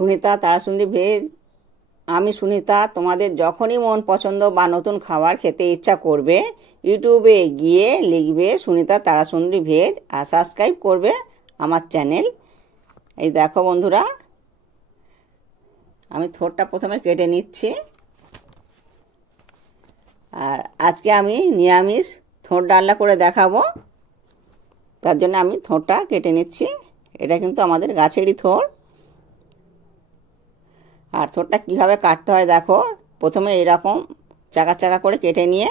Sunita Tarasundari veg. আমি সুনিতা। তোমাদের যখনই মন পছন্দ বা নতুন খাবার খেতে ইচ্ছা করবে, ইউটিউবে গিয়ে লিখবে সুনিতা তারাসুন্দরী ভেজ আর সাবস্ক্রাইব করবে আমার চ্যানেল। এই দেখো বন্ধুরা, আমি থোড়টা প্রথমে কেটে নিচ্ছি। আর আজকে আমি নিরামিষ থোড় ডালনা করে দেখাবো, তার জন্য আমি থোড়টা কেটে নিচ্ছি। এটা কিন্তু আমাদের গাছেরই থোড়। আর থোড়টা কীভাবে কাটতে হয় দেখো, প্রথমে এরকম চাকা চাকা করে কেটে নিয়ে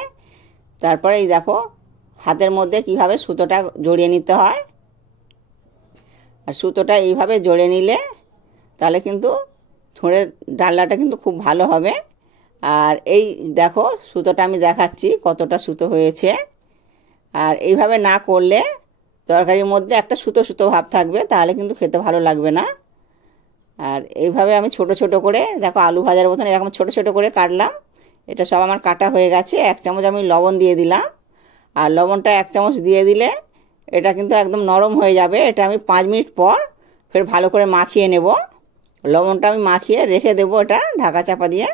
তারপরে এই দেখো হাতের মধ্যে কিভাবে সুতোটা জড়িয়ে নিতে হয়। আর সুতোটা এইভাবে জড়িয়ে নিলে তাহলে কিন্তু থোড়ের ডালনাটা কিন্তু খুব ভালো হবে। আর এই দেখো সুতোটা আমি দেখাচ্ছি কতটা সুতো হয়েছে। আর এইভাবে না করলে তরকারির মধ্যে একটা সুতো সুতো ভাব থাকবে, তাহলে কিন্তু খেতে ভালো লাগবে না। আর এইভাবে আমি ছোট ছোট করে দেখো আলু ভাজার মতন এরকম ছোট ছোট করে কাটলাম। এটা সব আমার কাটা হয়ে গেছে। 1 চামচ আমি লবণ দিয়ে দিলাম। আর লবণটা 1 চামচ দিয়ে দিলে এটা কিন্তু একদম নরম হয়ে যাবে। এটা আমি 5 মিনিট পর ফের ভালো করে মাখিয়ে নেব। লবণটা আমি মাখিয়ে রেখে দেবো এটা ঢাকা চাপা দিয়ে।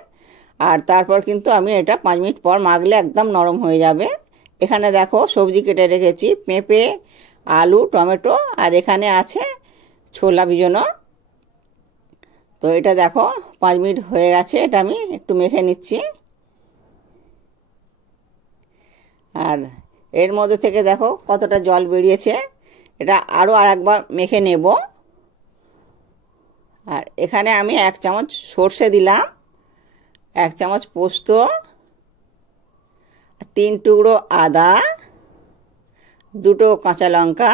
আর তারপর কিন্তু আমি এটা 5 মিনিট পর মাখলে একদম নরম হয়ে যাবে। এখানে দেখো সবজি কেটে রেখেছি, পেঁপে, আলু, টমেটো, আর এখানে আছে ছোলা ভিজানো। তো এটা দেখো 5 মিনিট হয়ে গেছে, এটা আমি একটু মেখে নিচ্ছি। আর এর মধ্যে থেকে দেখো কতটা জল বেরিয়েছে। এটা আরও আরেকবার মেখে নেব। আর এখানে আমি 1 চামচ সর্ষে দিলাম, 1 চামচ পোস্ত, 3 টুকরো আদা, 2টো কাঁচা লঙ্কা,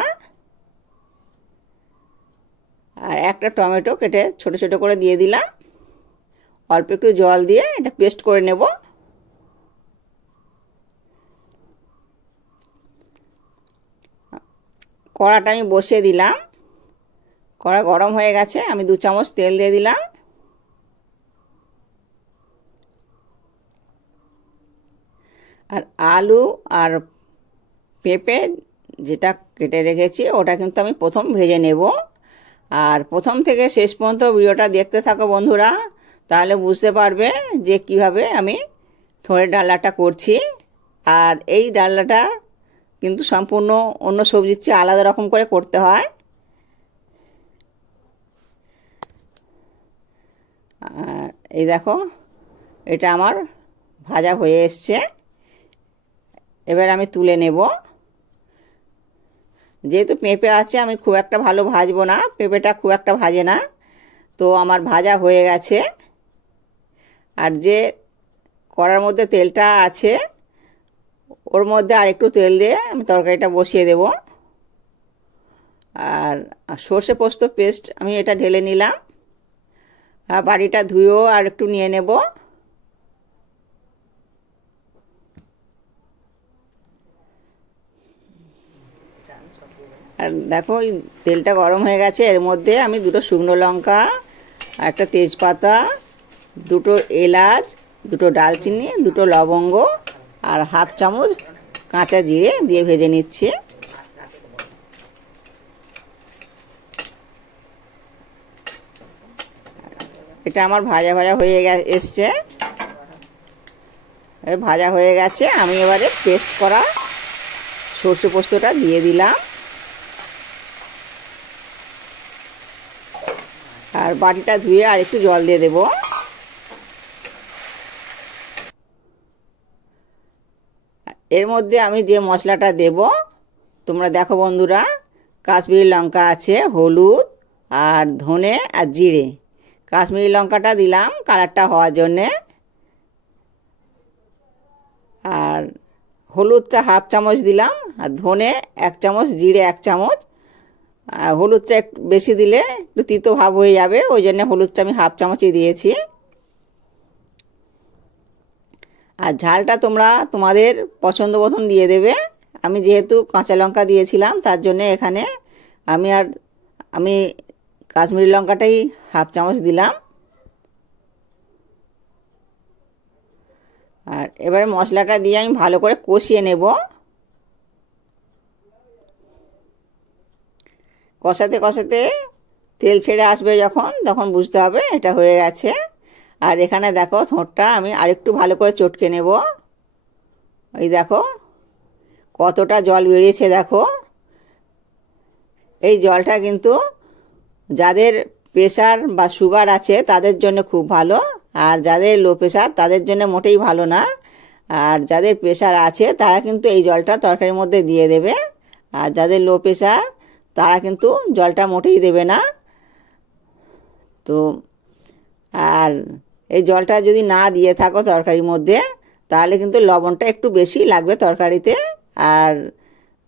আর একটা টমেটো কেটে ছোট ছোট করে দিয়ে দিলাম। অল্প একটু জল দিয়ে এটা পেস্ট করে নেব। কড়াটা আমি বসিয়ে দিলাম। কড়া গরম হয়ে গেছে, আমি 2 চামচ তেল দিয়ে দিলাম। আর আলু আর পেঁপে যেটা কেটে রেখেছি ওটা কিন্তু আমি প্রথম ভেজে নেব। আর প্রথম থেকে শেষ পর্যন্ত ভিডিওটা দেখতে থাকো বন্ধুরা, তাহলে বুঝতে পারবে যে কিভাবে আমি থোড়ের ডালনাটা করছি। আর এই ডালনাটা কিন্তু সম্পূর্ণ অন্য সবজির চেয়ে আলাদা রকম করে করতে হয়। আর এই দেখো এটা আমার ভাজা হয়ে এসছে। এবার আমি তুলে নেব। যেহেতু পেঁপে আছে আমি খুব একটা ভালো ভাজবো না, পেঁপেটা খুব একটা ভাজে না, তো আমার ভাজা হয়ে গেছে। আর যে কড়ার মধ্যে তেলটা আছে ওর মধ্যে আর একটু তেল দিয়ে আমি তরকারিটা বসিয়ে দেব। আর সর্ষে পোস্ত পেস্ট আমি এটা ঢেলে নিলাম। আর বাড়িটা ধুয়েও আর একটু নিয়ে নেব। আর দেখো তেলটা গরম হয়ে গেছে, এর মধ্যে আমি 2টো শুকনো লঙ্কা, একটা তেজপাতা, 2টো এলাচ, 2টো ডালচিনি, 2টো লবঙ্গ আর 1/2 চামচ কাঁচা জিরে দিয়ে ভেজে নিচ্ছি। এটা আমার ভাজা ভাজা হয়ে এসছে। ভাজা হয়ে গেছে, আমি এবারে পেস্ট করা সর্ষে পোস্তটা দিয়ে দিলাম। আর বাটিটা ধুয়ে আর একটু জল দিয়ে দেব। এর মধ্যে আমি যে মশলাটা দেব তোমরা দেখো বন্ধুরা, কাশ্মীরি লঙ্কা আছে, হলুদ আর ধনে আর জিরে। কাশ্মীরি লঙ্কাটা দিলাম কালারটা হওয়ার জন্যে। আর হলুদটা 1/2 চামচ দিলাম, আর ধনে 1 চামচ, জিরে 1 চামচ। আর হলুদটা একটু বেশি দিলে একটু তিতো ভাব হয়ে যাবে, ওই জন্য হলুদটা আমি 1/2 চামচই দিয়েছি। আর ঝালটা তোমরা তোমাদের পছন্দ মতন দিয়ে দেবে। আমি যেহেতু কাঁচা লঙ্কা দিয়েছিলাম তার জন্য এখানে আমি কাশ্মীরি লঙ্কাটাই 1/2 চামচ দিলাম। আর এবারে মশলাটা দিয়ে আমি ভালো করে কষিয়ে নেব। কষাতে কষাতে তেল ছেড়ে আসবে যখন, তখন বুঝতে হবে এটা হয়ে গেছে। আর এখানে দেখো থোঁটটা আমি আরেকটু ভালো করে চটকে নেব। এই দেখো কতটা জল বেরিয়েছে দেখো। এই জলটা কিন্তু যাদের প্রেশার বা সুগার আছে তাদের জন্য খুব ভালো, আর যাদের লো প্রেশার তাদের জন্য মোটেই ভালো না। আর যাদের প্রেশার আছে তারা কিন্তু এই জলটা তরকারির মধ্যে দিয়ে দেবে, আর যাদের লো প্রেশার তারা কিন্তু জলটা মোটেই দেবে না। তো আর এই জলটা যদি না দিয়ে থাকো তরকারির মধ্যে, তাহলে কিন্তু লবণটা একটু বেশি লাগবে তরকারিতে। আর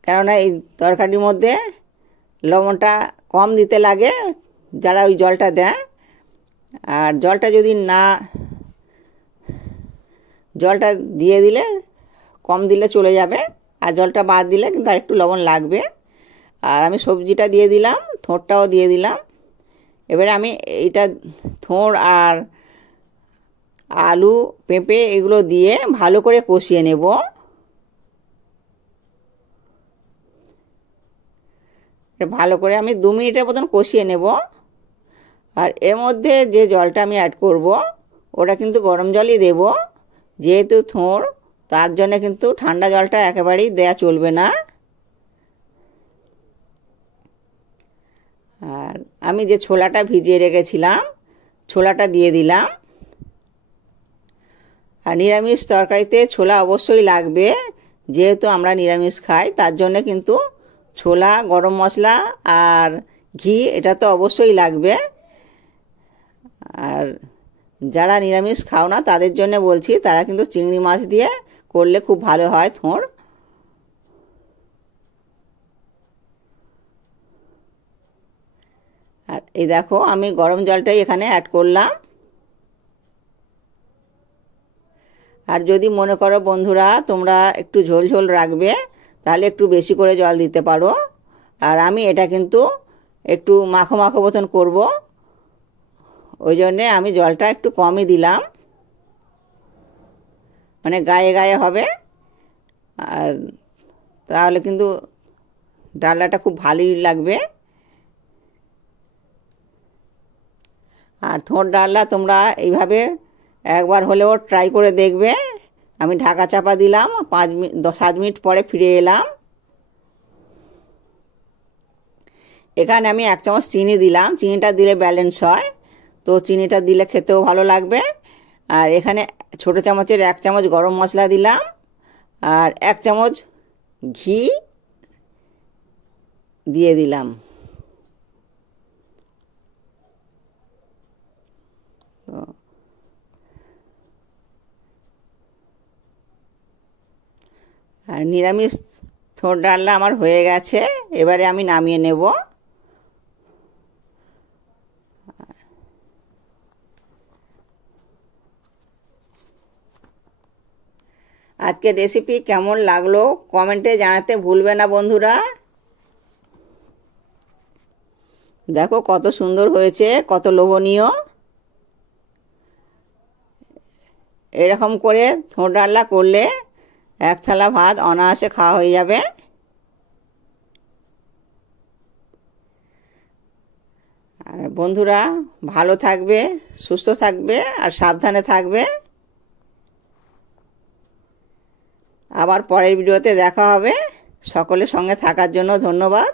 কেননা এই তরকারির মধ্যে লবণটা কম দিতে লাগে যারা ওই জলটা দেয়। আর জলটা যদি না, জলটা দিয়ে দিলে কম দিলে চলে যাবে, আর জলটা বাদ দিলে কিন্তু আর একটু লবণ লাগবে। আর আমি সবজিটা দিয়ে দিলাম, থোড়টাও দিয়ে দিলাম। এবারে আমি এইটা থোড় আর আলু পেঁপে এগুলো দিয়ে ভালো করে কষিয়ে নেব। ভালো করে আমি 2 মিনিটের মতন কষিয়ে নেব। আর এর মধ্যে যে জলটা আমি অ্যাড করব ওটা কিন্তু গরম জলই দেব, যেহেতু থোড়, তার জন্য কিন্তু ঠান্ডা জলটা একেবারেই দেয়া চলবে না। আর আমি যে ছোলাটা ভিজিয়ে রেখেছিলাম ছোলাটা দিয়ে দিলাম। আর নিরামিষ তরকারিতে ছোলা অবশ্যই লাগবে, যেহেতু আমরা নিরামিষ খাই তার জন্য কিন্তু ছোলা, গরম মশলা আর ঘি এটা তো অবশ্যই লাগবে। আর যারা নিরামিষ খাও না তাদের জন্য বলছি, তারা কিন্তু চিংড়ি মাছ দিয়ে করলে খুব ভালো হয় থোড়। আর এই দেখো আমি গরম জলটাই এখানে অ্যাড করলাম। আর যদি মনে করো বন্ধুরা তোমরা একটু ঝোল ঝোল রাখবে, তাহলে একটু বেশি করে জল দিতে পারো। আর আমি এটা কিন্তু একটু মাখো মাখো মতন করব, ওই জন্যে আমি জলটা একটু কমই দিলাম, মানে গায়ে গায়ে হবে। আর তাহলে কিন্তু ডালনাটা খুব ভালোই লাগবে। আর থোড় ডালনা তোমরা এইভাবে একবার হলেও ট্রাই করে দেখবে। আমি ঢাকা চাপা দিলাম, 7 মিনিট পরে ফিরে এলাম। এখানে আমি 1 চামচ চিনি দিলাম, চিনিটা দিলে ব্যালেন্স হয়, তো চিনিটা দিলে খেতেও ভালো লাগবে। আর এখানে ছোটো চামচের 1 চামচ গরম মশলা দিলাম, আর 1 চামচ ঘি দিয়ে দিলাম। তো আর নিরামিষ থোড় ডালনা আমার হয়ে গেছে, এবারে আমি নামিয়ে নেব। আজকের রেসিপি কেমন লাগলো কমেন্টে জানাতে ভুলবে না বন্ধুরা। দেখো কত সুন্দর হয়েছে, কত লোভনীয়। এরকম করে থোড় ডালনা করলে 1 থালা ভাত অনায়াসে খাওয়া হয়ে যাবে। আর বন্ধুরা ভালো থাকবে, সুস্থ থাকবে আর সাবধানে থাকবে। আবার পরের ভিডিওতে দেখা হবে। সকলের সঙ্গে থাকার জন্য ধন্যবাদ।